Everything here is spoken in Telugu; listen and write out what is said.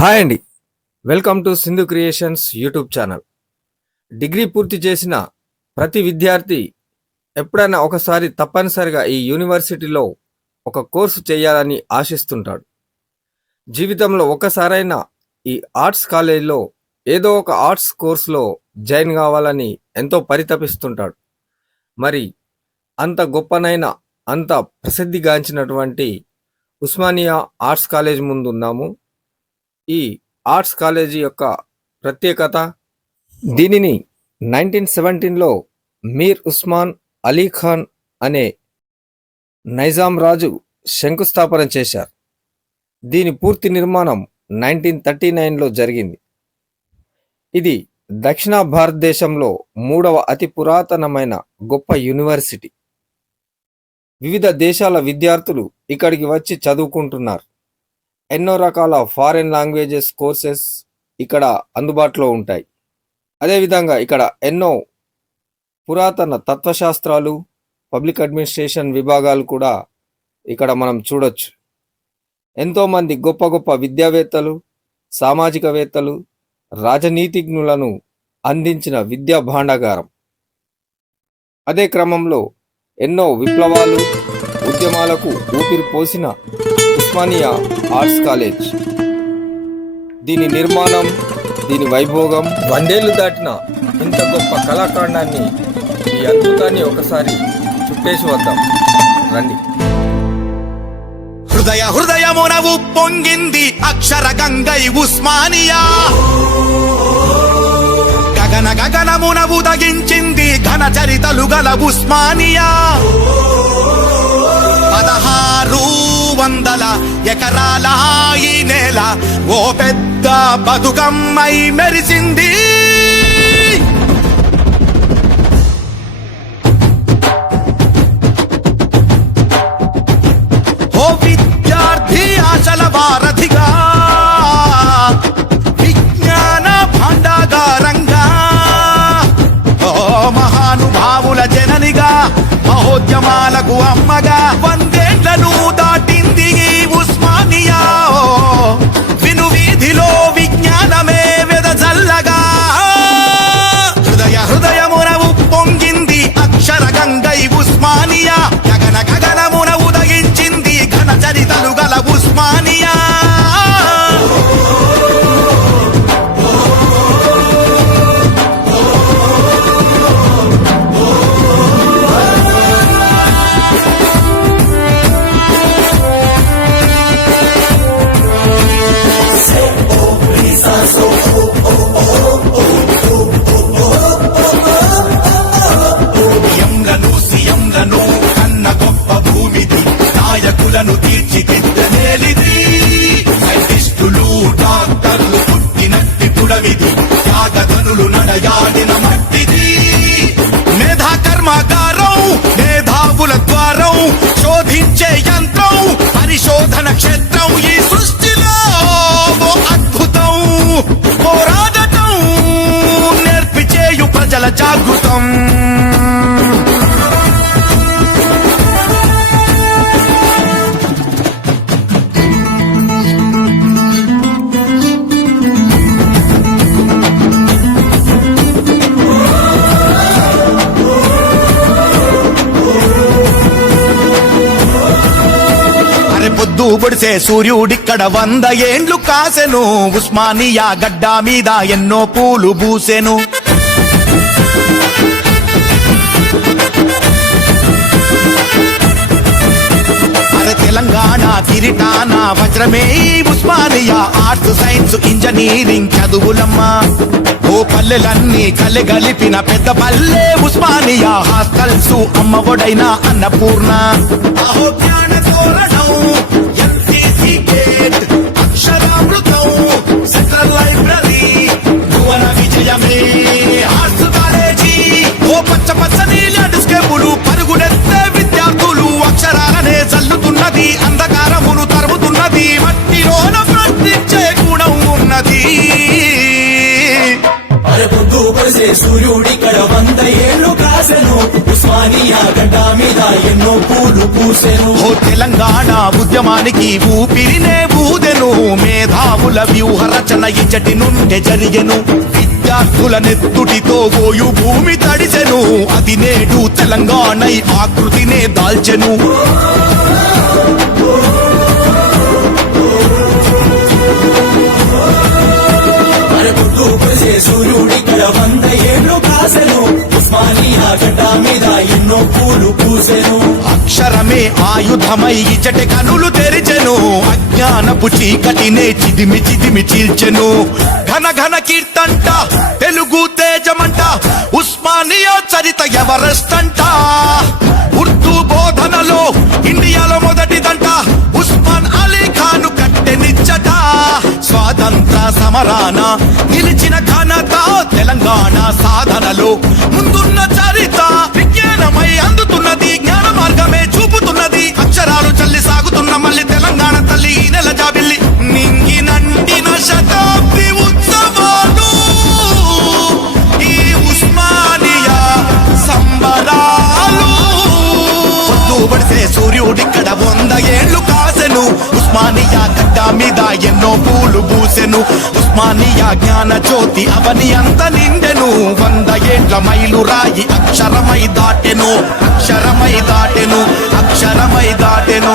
హాయ్ అండి, welcome to Sindhu creations YouTube channel. Degree పూర్తి చేసిన ప్రతి విద్యార్థి ఎప్పుడైనా ఒకసారి తప్పనిసరిగా ఈ యూనివర్సిటీలో ఒక కోర్సు చేయాలని ఆశిస్తుంటాడు. జీవితంలో ఒకసారైనా ఈ ఆర్ట్స్ కాలేజీలో ఏదో ఒక ఆర్ట్స్ కోర్సులో జాయిన్ కావాలని ఎంతో పరితపిస్తుంటాడు. మరి అంత గొప్పనైన అంత ప్రసిద్ధిగాంచినటువంటి ఉస్మానియా ఆర్ట్స్ కాలేజ్ ముందు ఉన్నాము. ఈ ఆర్ట్స్ కాలేజీ యొక్క ప్రత్యేకత, దీనిని 1917లో మీర్ ఉస్మాన్ అలీ ఖాన్ అనే నైజాం రాజు శంకుస్థాపన చేశారు. దీని పూర్తి నిర్మాణం 1939లో జరిగింది. ఇది దక్షిణ భారతదేశంలో 3వ అతి పురాతనమైన గొప్ప యూనివర్సిటీ. వివిధ దేశాల విద్యార్థులు ఇక్కడికి వచ్చి చదువుకుంటున్నారు. ఎన్నో రకాల ఫారెన్ లాంగ్వేజెస్ కోర్సెస్ ఇక్కడ అందుబాటులో ఉంటాయి. అదేవిధంగా ఇక్కడ ఎన్నో పురాతన తత్వశాస్త్రాలు, పబ్లిక్ అడ్మినిస్ట్రేషన్ విభాగాలు కూడా ఇక్కడ మనం చూడొచ్చు. ఎంతోమంది గొప్ప గొప్ప విద్యావేత్తలు, సామాజికవేత్తలు, రాజనీతిజ్ఞులను అందించిన విద్యా భాండాగారం. అదే క్రమంలో ఎన్నో విప్లవాలు, ఉద్యమాలకు ఊపిరి పోసిన ఉస్మానియా ఆర్ట్స్ కాలేజ్, దీని నిర్మాణం, దీని వైభోగం, 100 ఏళ్లు దాటిన ఇంత గొప్ప కళాఖండాన్ని, ఈ అద్భుతాన్ని ఒకసారి చుట్టేసి వద్దాం రండి. హృదయమునవు పొంగింది అక్షర గంగై ఉస్మానియా, గగనమునవు దగించింది ఘన చరితలు గల ఉస్మానియా. 1600 ఎకరాల ఈ నేల ఓ పెద్ద బతుకమ్మై మెరిసింది. ఓ విద్యార్థి ఆశల వారధిగా, విజ్ఞాన భాండాగారంగా, ఓ మహానుభావుల జననిగా, మహోద్యమాలకు అమ్మగా 100 ఏళ్లను దాటింది ఈ ఉస్మానియా. విను వీధిలో విజ్ఞానమే వెదజల్లగా, హృదయమునవు పొంగింది అక్షర గంగై ఉస్మానియా, గగనమున ఉదయించింది ఘన చరితలు గల ఉస్మానియా. నాయకులను తీర్చిదిద్దనేలిది, సైంటిస్టులు, డాక్టర్లు పుట్టినట్టి పుడవిది, త్యాగధనులు నడయాడిన మట్టిది. మేధా కర్మాగారం, మేధావుల ద్వారం, శోధించే యంత్రం, పరిశోధన క్షేత్రం. ఈ సృష్టిలో ఓ అద్భుతం, పోరాడటం నేర్పిచేయు ప్రజల జాగృతం. పొద్దు పొడిసే సూర్యుడిక్కడ 100 ఏండ్లు కాసెను, ఉస్మానియా గడ్డ మీద ఎన్నో పూలు పూసెను. తెలంగాణ కిరీటాన వజ్రమే ఉస్మానియా, ఆర్ట్స్, సైన్స్, ఇంజనీరింగ్ చదువులమ్మా. ఓ పల్లెలన్నీ కలెగలిపిన పెద్ద పల్లె ఉస్మానియా, హాస్టల్స్, అమ్మ ఒడైన అన్నపూర్ణ. ఎంసీసీ గేట్, అక్షరామృతం, సెంట్రల్ లైబ్రరీ, భువన విజయమే ఆర్ట్స్ కాలేజీ. ఓ పచ్చ పచ్చని ల్యాండ్స్కేపులు, పరుగునెత్తే విద్యార్థులు, అక్షరాలనే చల్లుతున్నది, అంధకారమును తరుముతున్నది, మట్టిలోన ప్రశ్నించే గుణం ఉన్నది. పొద్దు పొడిసే సూర్యుడిక్కడ 100 ఏళ్లు కాసెను, ఉస్మానియా గడ్డ మీద ఎన్నో పూలు పూసెను. ఓ తెలంగాణ ఉద్యమానికి ఊపిరినే ఊదెను. మేధావుల వ్యూహ రచన ఇచ్చటి నుండి జరిగెను. విద్యార్థుల నెత్తుటితో ఓయు భూమి తడిసెను. అది నేడు తెలంగాణ ఆకృతినే దాల్చెను. అరే పొద్దు పొడిసే సూర్యుడిక్కడ 100 ఏళ్ళు కాసెను. ఉస్మానియా గడ్డ మీద ఎన్నో పూలు పూసెను. అక్షరమే ఆయుధమై ఇచ్చటి కనులు తెరిచెను. అజ్ఞానపు చీకటినే చిదిమి చిదిమి చీల్చెను. ఘన ఘన కీర్తంట తెలుగు తేజమంట. ఉస్మానియా చరిత ఎవరెస్ట్ అంట. ఉర్దూ బోధనలో ఇండియాలో మొదటిదంట. ఉస్మాన్ అలీ ఖాను కట్టెనిచ్చట. స్వాతంత్ర సమరాన నిలిచిన ఘనత తెలంగాణ సాధనలో ముందున్న చరిత. విజ్ఞానమై అందుతున్నది, జ్ఞాన మార్గమే చూపుతున్నది. అక్షరాలు చల్లి సాగుతున్న మళ్ళీ తెలంగాణ తల్లి ఈ నెల జాబిల్లి. నింగినంటిన శతాబ్ది ఉత్సవాలు ఈ ఉస్మానియా సంబరాలు. పొద్దు పడిసే సూర్యుడిక్కడ 100 ఏళ్ళు కాసెను. ఉస్మానియా గడ్డ మీద ఎన్నో పూలు పూసెను. ఉస్మానియా జ్ఞాన జ్యోతి అవని అంత నిండెను. 100 ఏండ్ల మైలు రాయి అక్షరమై దాటెను. అక్షరమై దాటెను. అక్షరమై దాటెను.